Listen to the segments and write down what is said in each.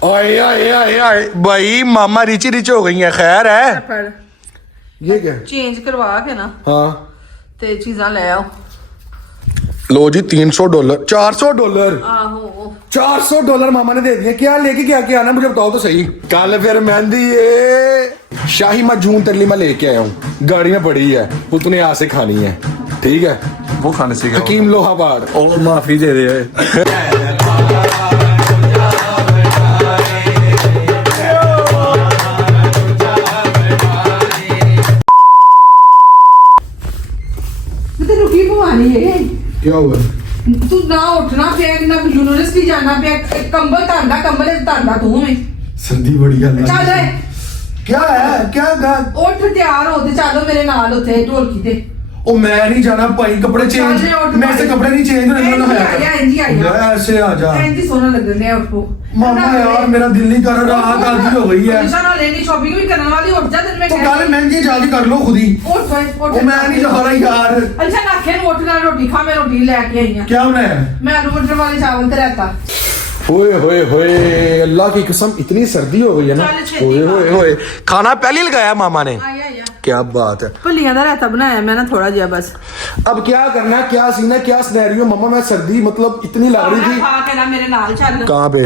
आए आए आए आए भाई मामा रिची रिच हो गई है। खैर है फड़ ये क्या? चेंज करवा के ना हाँ ते चीज़ां ले आओ। लो जी $300 $400 आहो $400 मामा ने दे दिए। क्या लेके क्या आना मुझे बताओ तो सही। कल फिर मेहंदी ये शाही मजून तली मैं लेके आया हूँ, गाड़ी में पड़ी है, पुतने यहाँ से खानी है। ठीक है वो खाने से हकीम लोहाबाद और माफी दे रहे रुकी भवानी है क्या हुआ? तू ना उठना फिर ना यूनिवर्सिटी जाना पे कंबल तांडा तू में सर्दी बड़ी है। चल जाए क्या है क्या उठ तैयार हो ते चलो मेरे नाल उथे ढोलकी ते ओ मैं नहीं जाना भाई, कपड़े चेंज मैं से कपड़े नहीं चेंज होने वाला है। ऐसे आ जा एंजी सोना लगन है उठो मामा यार मेरा दिल नहीं कर रहा, आदमी हो गई है। ना लेनी शॉपिंग भी करने वाली उठ जा दिन में तो कल महंगी जाके कर लो खुद ही। उठ ओ मैं नहीं जा रहा यार। अच्छा ना खेल उठ ना रोटी खा, मैं रोटी लेके आई हूं। क्या बनाया? मैं आलू मटर वाले चावल ते रहता। होए होए होए अल्लाह की कसम इतनी सर्दी हो गई है ना। चल छेती होए होए होए खाना पहले ही लगाया मामा ने। आया क्या बात है। भलियां दा रहता बनाया मैं ना थोड़ा जिया बस। अब क्या करना है, क्या सीन है, क्या सिनेरियो? मामा मैं सर्दी मतलब इतनी लग रही थी। खा के ना मेरे नाल चल कहाँ पे?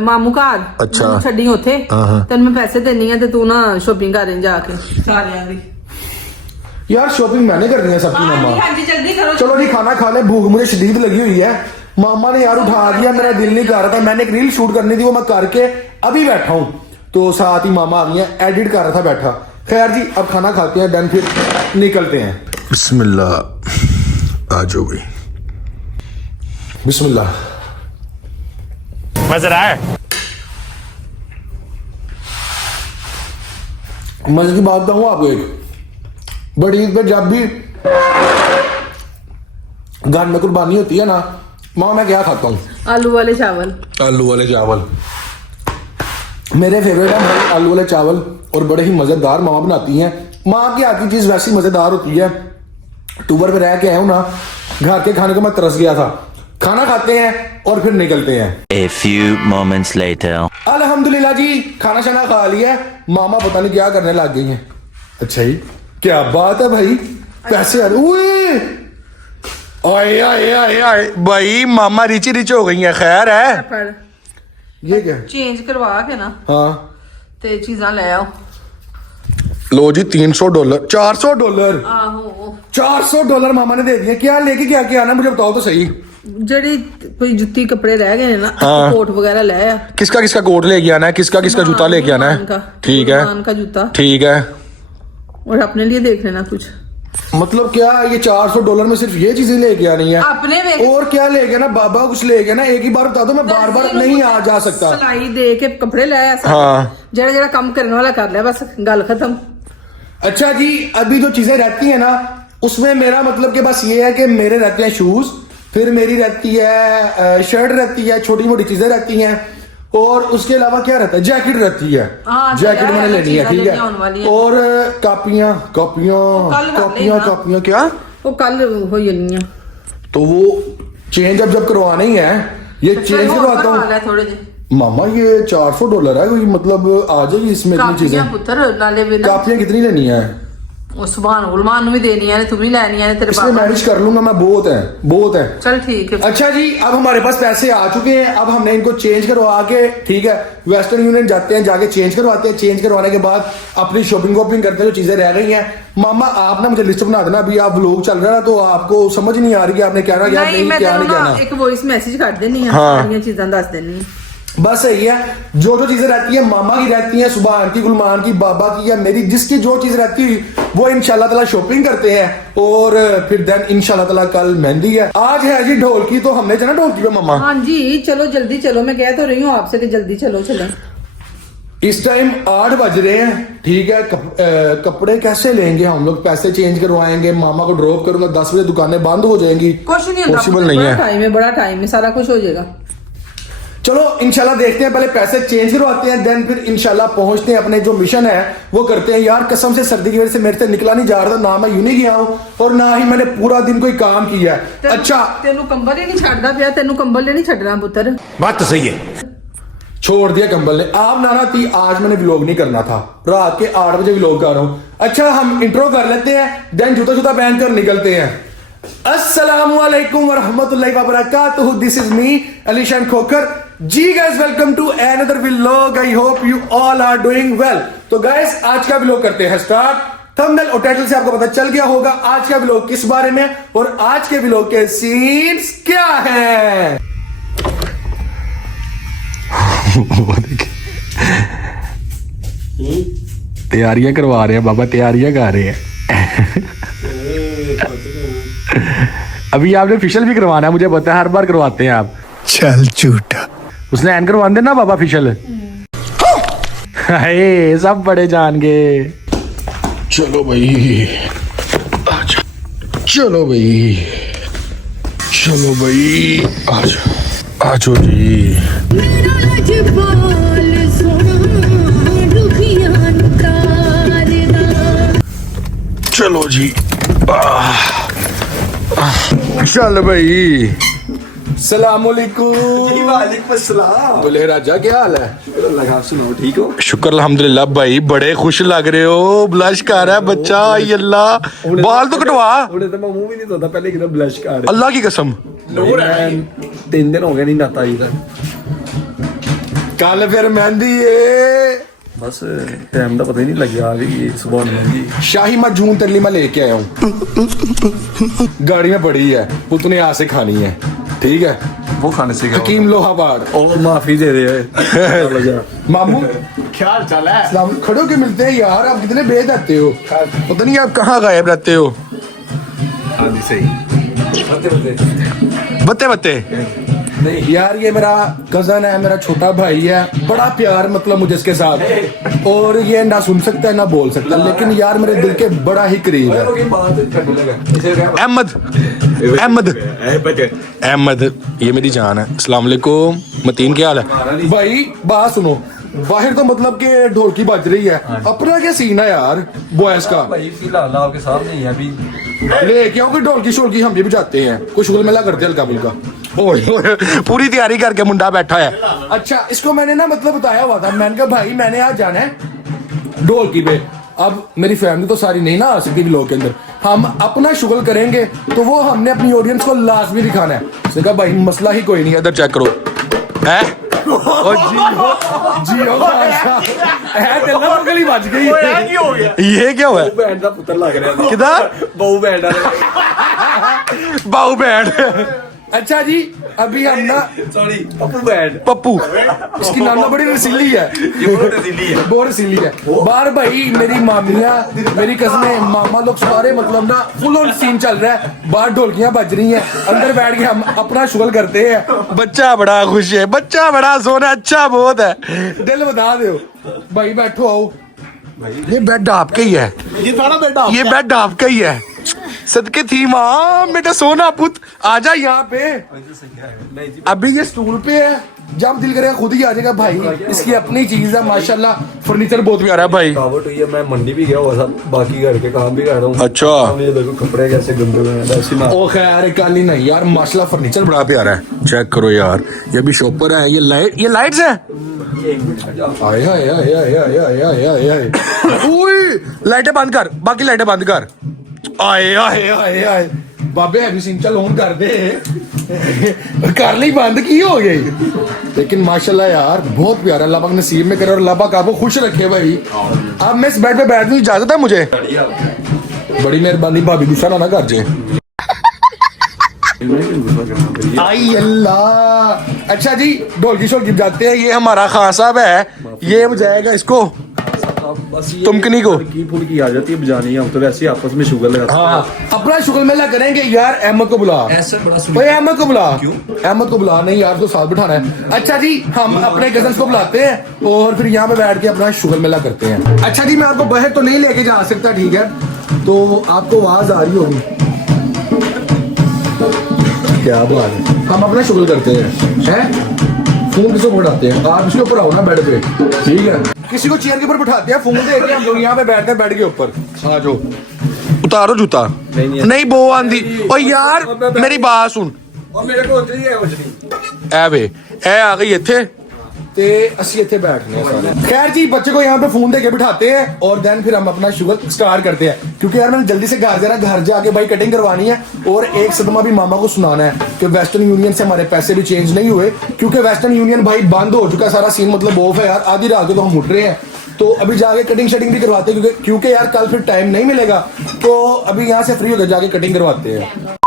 मामू घर। अच्छा। छड्डी उथे तेन मैं पैसे देनी है ते तू ना शॉपिंग कर जाके सारियां दी। यार शॉपिंग मैंने करनी है सबकी मामा। हां जी जल्दी करो। चलो नहीं खाना खा ले, भूख मुझे शदीद लगी हुई है। मामा ने यार उठा दिया, मेरा दिल नहीं कर रहा था। मैंने एक रील शूट करनी थी, वो मैं करके अभी बैठा हूँ, तो साथ ही मामा आ गई हैं, एडिट कर रहा था बैठा। खैर जी अब खाना खाते हैं, देन फिर निकलते हैं। बिस्मिल्लाह आ जाओ भाई, बिस्मिल्लाह। मजा है। मजे की बात बताऊँ आपको, एक बड़ी ईद पे जब भी घर में कुर्बानी होती है ना, माँ मैं क्या खाता हूँ? आलू वाले चावल। आलू वाले चावल मेरे फेवरेट है भाई, आलू वाले चावल, और बड़े ही मजेदार माँ बनाती हैं। माँ की हाथ की चीज वैसी मजेदार होती है। टूबर पे रह के आया हूँ ना, घर के खाने को मैं तरस गया था। खाना खाते हैं और फिर निकलते हैं। A few moments later. अल्हम्दुलिल्लाह जी खाना शाना खा लिया। मामा पता नहीं क्या करने लग गई हैं। अच्छा जी क्या बात है भाई, पैसे आए आए आए आए भाई मामा रिची रिच हो गई है। खैर है फड़ ये क्या? चेंज करवा के ना हाँ ते चीज़ां ले आओ। लो जी $300 $400 आहो $400 मामा ने दे दिए। क्या लेके क्या आना मुझे बताओ तो सही। ਜਿਹੜੀ ਕੋਈ ਜੁੱਤੀ ਕੱਪੜੇ ਰਹਿ ਗਏ ਨੇ ਨਾ, कोट वगैरह ले आया। किसका किसका कोट लेके आना है, किसका किसका जूता लेके आना है? ठीक है मान का जूता, ठीक है। और अपने लिए देख लेना कुछ। मतलब क्या ये $400 में सिर्फ ये चीजें लेके आनी है? अपने और क्या लेके ना बाबा कुछ लेके ना, एक ही बार बता दो, मैं बार बार नहीं आ जा सकता। सिलाई दे के कपड़े ले आया। हाँ जरा जरा काम करने वाला कर लिया, बस गल खत्म। अच्छा जी अभी जो चीजें रहती है ना, उसमें मेरा मतलब कि बस ये है कि मेरे रहते हैं शूज, फिर मेरी रहती है शर्ट रहती है, छोटी मोटी चीजें रहती हैं, और उसके अलावा क्या रहता है, जैकेट रहती है। जैकेट मैंने लेनी है, ठीक है। और कापियां कापियां कापियां कापियां क्या वो कल हो जानी है, तो वो चेंज अब जब करवाना ही है, ये चेंज करवाता हूँ। थोड़े जे मामा ये $400 है, कोई मतलब आ जाएगी इसमें इतनी चीजें? पुत्र नाले भी कापियां कितनी लेनी है? सुभान उलमान भी देनी है, तुम भी लेनी है, तेरे इसमें मैनेज कर लूंगा मैं, बहुत है। चल ठीक है। अच्छा जी अब हमारे पास पैसे आ चुके हैं, अब हमने इनको चेंज करवा के, ठीक है, वेस्टर्न यूनियन जाते हैं, जाके चेंज करवाते हैं। चेंज करवाने के बाद अपनी शॉपिंग वॉपिंग करते हैं, जो चीजें रह गई हैं। मामा आप ना मुझे लिस्ट बना देना, अभी आप व्लॉग चल रहा है तो आपको समझ नहीं आ रही है आपने क्या क्या नहीं क्या नहीं कहना। एक वॉइस मैसेज कर देनी है, सारी चीजें दस देनी है, बस यही है। जो जो चीजें रहती है मामा की रहती हैं, सुभान की, गुलमान की, बाबा की, या मेरी, जिसकी जो चीज रहती हुई वो इंशाल्लाह ताला शॉपिंग करते हैं, और फिर देन इंशाल्लाह ताला कल मेहंदी है। आज है जी ढोलकी, तो हमने चला ढोलकी पे मामा। हाँ जी चलो जल्दी चलो, मैं कह तो रही हूँ आपसे कि जल्दी चलो। इस टाइम 8 बज रहे हैं, ठीक है। कपड़े कैसे लेंगे हम लोग, पैसे चेंज करवाएंगे, मामा को ड्रॉप करूंगा, 10 बजे दुकानें बंद हो जाएंगी, कुछ नहीं पॉसिबल नहीं है। बड़ा टाइम है, सारा कुछ हो जाएगा। चलो इंशाल्लाह देखते हैं, पहले पैसे चेंज करवाते हैं, देन फिर इंशाल्लाह पहुंचते हैं, अपने जो मिशन है वो करते हैं। यार कसम से सर्दी की वजह से मेरे से निकला नहीं जा रहा था, ना मैं यूं नहीं गया हूं और ना ही मैंने पूरा दिन कोई काम किया है। अच्छा तेनू कंबल ही नहीं छड़दा पिया, तेनू कंबल ही नहीं छड़ना पुत्र। बात तो सही है। छोड़ दिया कंबल ने। आप नाना थी, आज मैंने व्लॉग नहीं करना था, रात के 8 बजे व्लॉग कर रहा हूं। अच्छा हम इंट्रो कर लेते हैं, देन जूता जूता पहन कर निकलते हैं। अस्सलामुअलैकुम वरहमतुल्लाहि वबरकातुहू, this is me Alishan Khokhar ji. Guys welcome to another vlog, I hope you all are doing well. तो गाइस आज का व्लॉग करते हैं स्टार्ट। थंबनेल और टाइटल से आपको पता चल गया होगा आज का व्लॉग किस बारे में और आज के व्लॉग के सीन्स क्या हैं। तैयारियां करवा रहे हैं बाबा, तैयारियां कर रहे हैं। अभी आपने फेशियल भी करवाना है, मुझे पता है, हर बार करवाते हैं आप। चल झूठा। उसने एंकर करवा देना बाबा फेशियल। हाय सब बड़े जान गए। चलो भाई, आजा। चलो भाई, चलो भाई, आजा, आजो जी। चलो जी, चल भाई। सलामुअलैकुम। वालेकुम अस्सलाम। दुल्हे राजा क्या हाल है? लगा सुनाओ, ठीक हो? शुक्र अल्हम्दुलिल्लाह भाई, बड़े खुश लग रहे हो। ब्लश कर रहा है बच्चा, ये अल्लाह। बाल तो कटवा। उन्हें तो मैं मुंह भी नहीं धोता, पहले एकदम ब्लश कर। अल्लाह की कसम 3 दिन हो गए नहीं नहाता इधर। कल फिर मेहंदी है। बस टाइम का पता ही नहीं लगा। आ गई सुबह मेहंदी। शाही मजून तेरे लिए मैं लेके आया हूँ। गाड़ी में पड़ी है, वो तूने यहाँ से खानी है, ठीक है? वो खाने से हकीम लोहाबाद। और माफी दे रहे मामू क्या हाल चाल है? सलाम। खड़ो के मिलते हैं यार, आप कितने बेद आते हो, पता नहीं आप कहाँ गायब रहते हो। हाँ जी सही। बत्ते बत्ते नहीं यार, ये मेरा कजन है, मेरा छोटा भाई है, बड़ा प्यार मतलब मुझे इसके साथ। और ये ना सुन सकता है ना बोल सकता, लेकिन यार मेरे दिल के बड़ा ही करीब है। अहमद अहमद अहमद, ये मेरी जान है। अस्सलाम वालेकुम मतीन, क्या हाल है भाई? बात सुनो, बाहर तो मतलब के ढोलकी बज रही है, अपना क्या सीन है यार बॉयज का? भाई फिलहाल आपके सामने ही है अभी। ले क्योंकि ढोलकी शोलकी हम भी बजाते हैं, कुछ शुगल मेला करते हैं हल्का फुल्का। पूरी तैयारी करके मुंडा बैठा है। अच्छा इसको मैंने ना मतलब बताया हुआ था, मैंने कहा भाई मैंने आज जाना है ढोलकी पे। अब मेरी फैमिली तो सारी नहीं ना आ सकती लोग के अंदर, हम अपना शुगल करेंगे तो वो हमने अपनी ऑडियंस को लाजमी दिखाना है। उसने कहा भाई मसला ही कोई नहीं है, इधर चेक करो है। और जियो गली बच गई। ये क्या हुआ? बैंड का पुत्र लग रहा है किधर? बहु बैंड बाऊ बैंड। अच्छा जी अभी हम ना सॉरी पप्पू बैंड। पप्पू, इसकी नाना बड़ी रसीली है, बहुत रसीली है। बाहर भाई मेरी मामियाँ, मेरी कज़नें, मामा लोग सारे मतलब ना फुल ऑन सीन चल रहा है। बाहर ढोलकियां बज रही हैं, अंदर बैठ के हम अपना शुगल करते हैं। बच्चा बड़ा खुश है, बच्चा बड़ा सोना, अच्छा बहुत है, दिल बता दो भाई। बैठो आओ, ये बेड आपका ही है, ये सारा बेटा ये बेड आपका ही है। सदके थी माँ, बेटा सोना पुत आजा यहाँ पे। अभी ये स्टूल पे है, जब दिल करेगा खुद ही आ जाएगा भाई। इसकी अपनी चीज है माशाल्लाह, फर्नीचर बहुत प्यारा है भाई। कावट हुई है, मैं मंडी भी गया हुआ था, बाकी घर के काम भी कर रहा हूँ। अच्छा ये देखो कपड़े कैसे गंदे हुए हैं, ऐसे ना। ओ खैर काली नहीं यार, माशाल्लाह फर्नीचर बड़ा प्यारा है, चेक करो यार। ये भी शॉपर है, ये लाइट्स है। आए हाय हाय हाय हाय हाय हाय हाय हाय। ओए लाइटें बंद कर, बाकी लाइटें बंद कर। आए आए आए आए बाबे अभी सिंह चल ऑन कर दे। कर ली बंद की हो गई, लेकिन माशाल्लाह यार बहुत प्यारा। अल्लाह पाक नसीब में करे और अल्लाह पाक आपको खुश रखे भाई। अब मैं इस बेड पे बैठने की इजाजत है मुझे? बड़ी मेहरबानी भाभी, गुस्सा ना कर जे। आई अल्लाह। अच्छा जी ढोलकी शोलकी जाते हैं, ये हमारा खान साहब है, ये बजाएगा इसको। तुम किन्हीं को की फुल्की आ जाती है बजानी, हम तो वैसे आपस में शुगर लगाते हैं। हाँ अपना शुगल मेला करेंगे यार। अहमद को बुला, भाई अहमद को बुला। अहमद को बुला, नहीं यार तो साथ बिठाना है। अच्छा जी हम अपने कजन को बुलाते हैं और फिर यहाँ पे बैठ के अपना शुगल मेला करते हैं। अच्छा जी मैं आपको बाहर तो नहीं लेके जा सकता, ठीक है? तो आपको आवाज आ रही होगी, क्या बात है। हम अपना शुगल करते हैं, फोन किसको पकड़ाते हैं? आप इसके ऊपर आओ ना बेड पे, ठीक है? किसी को चेयर के ऊपर बिठाते हैं, फोन दे के हम लोग यहाँ पे बैठकर बेड के ऊपर। आ जाओ, उतारो जूता। नहीं वो आंधी। ओ यार मेरी बात सुन, और मेरे को उतरी है उतरी। ए वे ए आ गई इत्थे ਤੇ ਅਸੀਂ ਇੱਥੇ ਬੈਠਨੇ ਆ ਸਾਰੇ खैर जी बच्चे को यहाँ पे फोन देके बिठाते हैं और देन फिर हम अपना शुगर स्टार्ट करते हैं क्योंकि यार मैंने जल्दी से घर जाना घर जाके भाई कटिंग करवानी है और एक सदमा भी मामा को सुनाना है कि वेस्टर्न यूनियन से हमारे पैसे भी चेंज नहीं हुए क्योंकि वेस्टर्न यूनियन भाई बंद हो चुका सारा सीन मतलब ऑफ है यार आधी रात को तो हम उठ रहे हैं तो अभी जाके कटिंग शटिंग भी करवाते हैं क्योंकि यार कल फिर टाइम नहीं मिलेगा तो अभी यहाँ से फ्री होकर जाके कटिंग करवाते हैं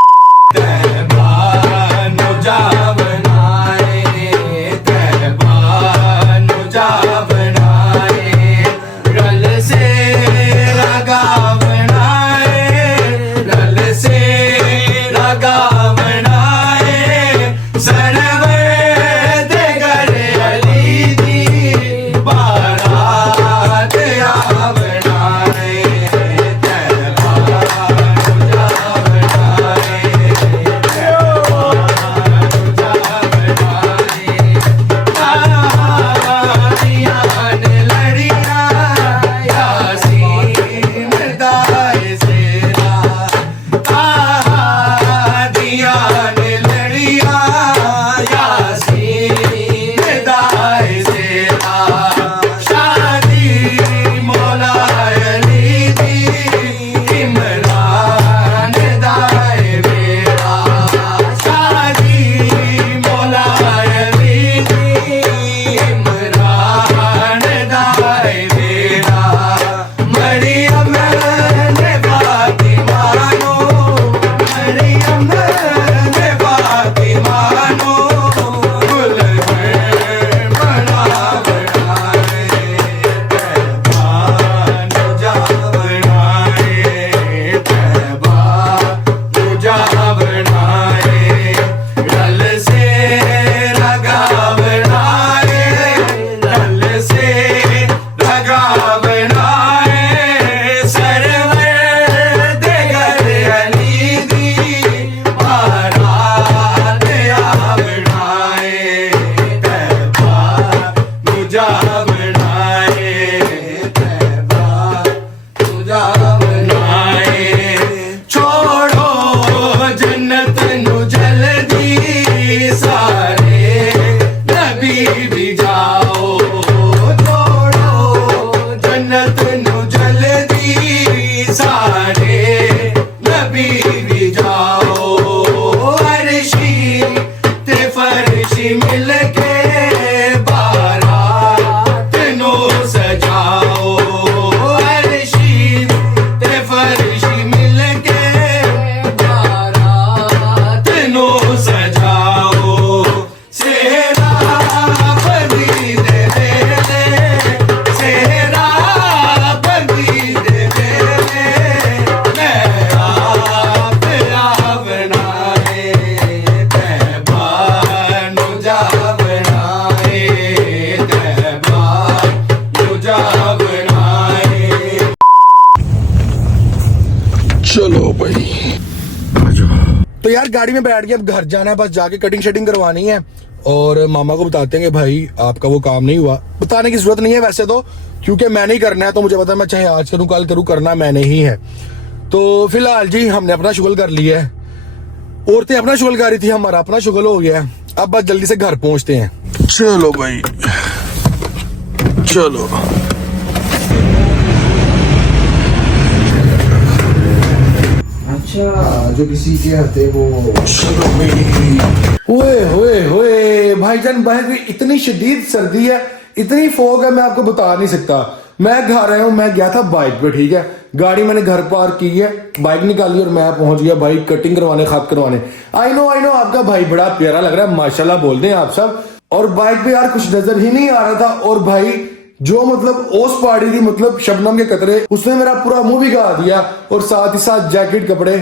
चलो भाई तो यार गाड़ी में बैठ के अब घर जाना है बस जाके कटिंग शटिंग करवानी है और मामा को बताते हैं कि भाई आपका वो काम नहीं हुआ बताने की जरूरत नहीं है वैसे तो क्योंकि मैंने ही करना है तो मुझे पता है मैं चाहे आज करूं कल करूं करना मैंने ही है तो फिलहाल जी हमने अपना शुगल कर लिया है औरतें अपना शुगल कर रही थी हमारा अपना शुगल हो गया है अब बस जल्दी से घर पहुंचते हैं चलो भाई चलो अच्छा जो किसी के हथे वो होए भाईजान बाहर भी इतनी शदीद सर्दी है इतनी फॉग है मैं आपको बता नहीं सकता मैं घर आया हूँ मैं गया था बाइक पे ठीक है गाड़ी मैंने घर पार्क की है बाइक निकाली और मैं पहुंच गया भाई कटिंग करवाने खाद करवाने आई नो आपका भाई बड़ा प्यारा लग रहा है माशाल्लाह बोल रहे हैं आप सब और बाइक पे यार कुछ नजर ही नहीं आ रहा था और भाई जो मतलब ओस पहाड़ी थी मतलब शबनम के कतरे उसने मेरा पूरा मुंह भिगा दिया और साथ ही साथ जैकेट कपड़े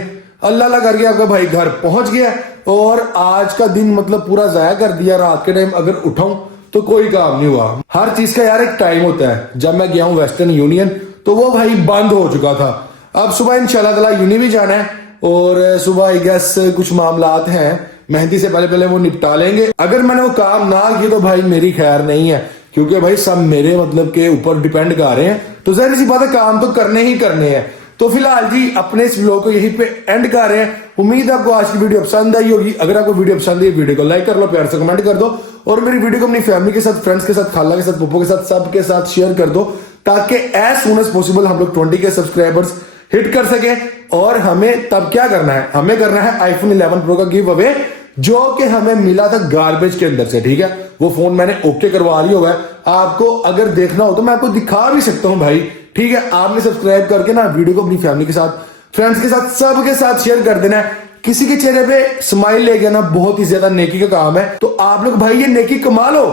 अल्लाह करके आपका भाई घर पहुंच गया और आज का दिन मतलब पूरा जाया कर दिया रात के टाइम अगर उठाऊं तो कोई काम नहीं हुआ हर चीज का यार एक टाइम होता है जब मैं गया हूं वेस्टर्न यूनियन तो वो भाई बंद हो चुका था अब सुबह इंशाल्लाह ताला यूनि भी जाना है और सुबह आई गेस कुछ मामलात हैं मेहंदी से पहले वो निपटा लेंगे अगर मैंने वो काम ना किया तो भाई मेरी खैर नहीं है क्योंकि भाई सब मेरे मतलब के ऊपर डिपेंड कर रहे हैं तो जाहिर सी बात है काम तो करने ही करने हैं तो फिलहाल जी अपने इस व्लॉग को यहीं पे एंड कर रहे हैं। उम्मीद है आपको आज की वीडियो पसंद आई होगी। अगर आपको वीडियो पसंद आई वीडियो को लाइक कर लो, प्यार से कमेंट कर दो और मेरी वीडियो को अपनी फैमिली के साथ, फ्रेंड्स के साथ, खाला के साथ, पप्पो के साथ, सबके साथ शेयर कर दो ताकि एज सून एज पॉसिबल हम लोग 20 के सब्सक्राइबर्स हिट कर सके। और हमें तब क्या करना है, हमें करना है आईफोन 11 प्रो का गिव अवे जो कि हमें मिला था गार्बेज के अंदर से। ठीक है, वो फोन मैंने ओके करवा लिया होगा। आपको अगर देखना हो तो मैं आपको दिखा भी सकता हूं भाई। ठीक है, आपने सब्सक्राइब करके ना वीडियो को अपनी फैमिली के साथ, फ्रेंड्स के साथ, सबके साथ शेयर कर देना है। किसी के चेहरे पे स्माइल लेके ना बहुत ही ज्यादा नेकी का काम है। तो आप लोग भाई ये नेकी कमा लो।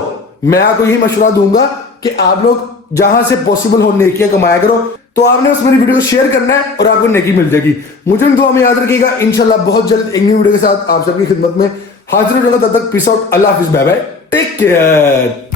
मैं आपको यही मशवरा दूंगा कि आप लोग जहां से पॉसिबल हो नेकियां कमाया करो। तो आपने बस मेरी वीडियो को शेयर करना है और आपको नेकी मिल जाएगी। मुझे दुआ में याद रखिएगा। इंशाल्लाह बहुत जल्द एक न्यू वीडियो के साथ आप सबकी खिदमत में हाजिर हो जाऊंगा। तब तक पीस आउट, अल्लाह हाफिज, बाय बाय, टेक केयर।